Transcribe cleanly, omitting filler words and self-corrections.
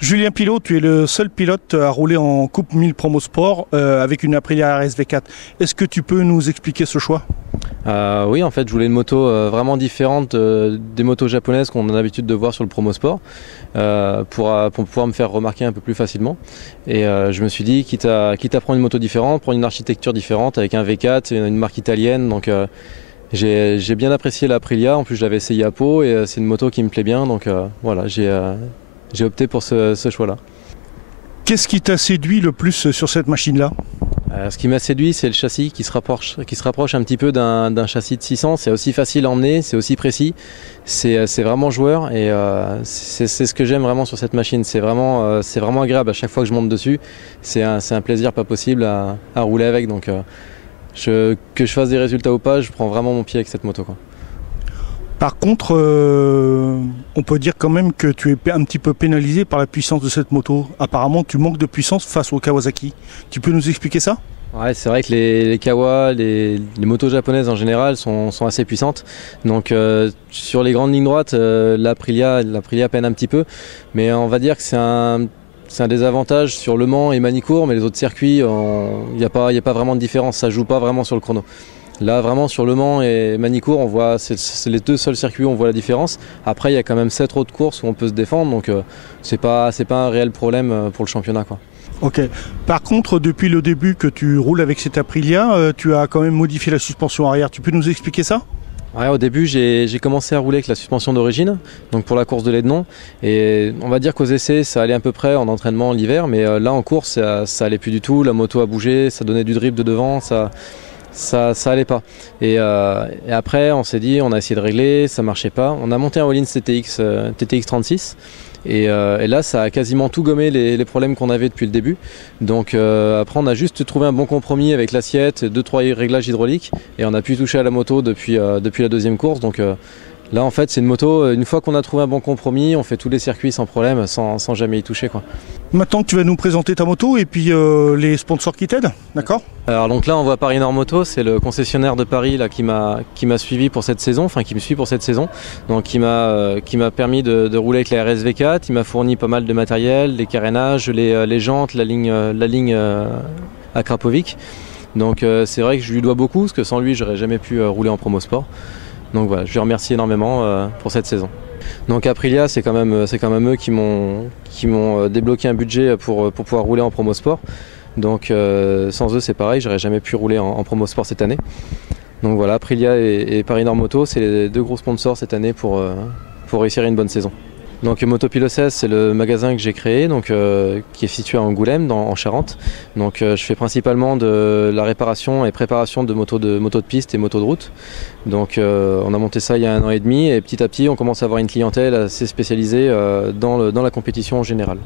Julien Pilot, tu es le seul pilote à rouler en Coupe 1000 Promo Sport avec une Aprilia RSV4. Est-ce que tu peux nous expliquer ce choix? Oui, en fait, je voulais une moto vraiment différente des motos japonaises qu'on a l'habitude de voir sur le Promo Sport pour pouvoir me faire remarquer un peu plus facilement. Et je me suis dit, quitte à prendre une moto différente, prendre une architecture différente avec un V4, une marque italienne. Donc, j'ai bien apprécié la Aprilia. En plus, je l'avais essayé à Pau et c'est une moto qui me plaît bien. Donc, voilà, j'ai opté pour ce choix-là. Qu'est-ce qui t'a séduit le plus sur cette machine-là? Ce qui m'a séduit, c'est le châssis qui se rapproche un petit peu d'un châssis de 600. C'est aussi facile à emmener, c'est aussi précis. C'est vraiment joueur et c'est ce que j'aime vraiment sur cette machine. C'est vraiment agréable à chaque fois que je monte dessus. C'est un plaisir pas possible à rouler avec. Donc, que je fasse des résultats ou pas, je prends vraiment mon pied avec cette moto, quoi. Par contre, on peut dire quand même que tu es un petit peu pénalisé par la puissance de cette moto. Apparemment, tu manques de puissance face au Kawasaki. Tu peux nous expliquer ça? Ouais, c'est vrai que les Kawa, les motos japonaises en général sont assez puissantes. Donc sur les grandes lignes droites, l'Aprilia peine un petit peu. Mais on va dire que c'est un désavantage sur Le Mans et Manicourt, mais les autres circuits, il n'y a pas vraiment de différence. Ça ne joue pas vraiment sur le chrono. Là, vraiment, sur Le Mans et Manicourt, c'est les deux seuls circuits où on voit la différence. Après, il y a quand même 7 autres courses où on peut se défendre, donc c'est pas un réel problème pour le championnat, quoi. Ok. Par contre, depuis le début que tu roules avec cette Aprilia, tu as quand même modifié la suspension arrière. Tu peux nous expliquer ça? Ouais, au début, j'ai commencé à rouler avec la suspension d'origine, donc pour la course de Lédenon. Et on va dire qu'aux essais, ça allait à peu près en entraînement l'hiver, mais là en course, ça allait plus du tout. La moto a bougé, ça donnait du drip de devant, ça allait pas. Et après, on s'est dit, on a essayé de régler, ça marchait pas. On a monté un Öhlins TTX 36. Et là, ça a quasiment tout gommé les problèmes qu'on avait depuis le début. Donc après, on a juste trouvé un bon compromis avec l'assiette, 2-3 réglages hydrauliques. Et on a pu toucher à la moto depuis la deuxième course. Donc là, en fait, c'est une moto, une fois qu'on a trouvé un bon compromis, on fait tous les circuits sans problème, sans jamais y toucher, quoi. Maintenant, tu vas nous présenter ta moto et puis les sponsors qui t'aident, d'accord? Alors donc là, on voit Paris Nord Moto, c'est le concessionnaire de Paris là, qui m'a suivi pour cette saison, enfin qui me suit pour cette saison. Donc qui m'a permis de rouler avec la RSV4, il m'a fourni pas mal de matériel, les carénages, les jantes, la ligne à Krapovic. Donc c'est vrai que je lui dois beaucoup, parce que sans lui, j'aurais jamais pu rouler en promo sport. Donc voilà, je lui remercie énormément pour cette saison. Donc Aprilia, c'est quand même eux qui m'ont débloqué un budget pour pouvoir rouler en promo sport. Donc sans eux, c'est pareil, j'aurais jamais pu rouler en promo sport cette année. Donc voilà, Aprilia et Paris Nord Moto, c'est les deux gros sponsors cette année pour réussir une bonne saison. Donc Motopilo 16, c'est le magasin que j'ai créé, donc, qui est situé à Angoulême, en Charente. Donc je fais principalement de la réparation et préparation de motos de piste et motos de route. Donc on a monté ça il y a 1 an et demi et petit à petit on commence à avoir une clientèle assez spécialisée dans la compétition en général.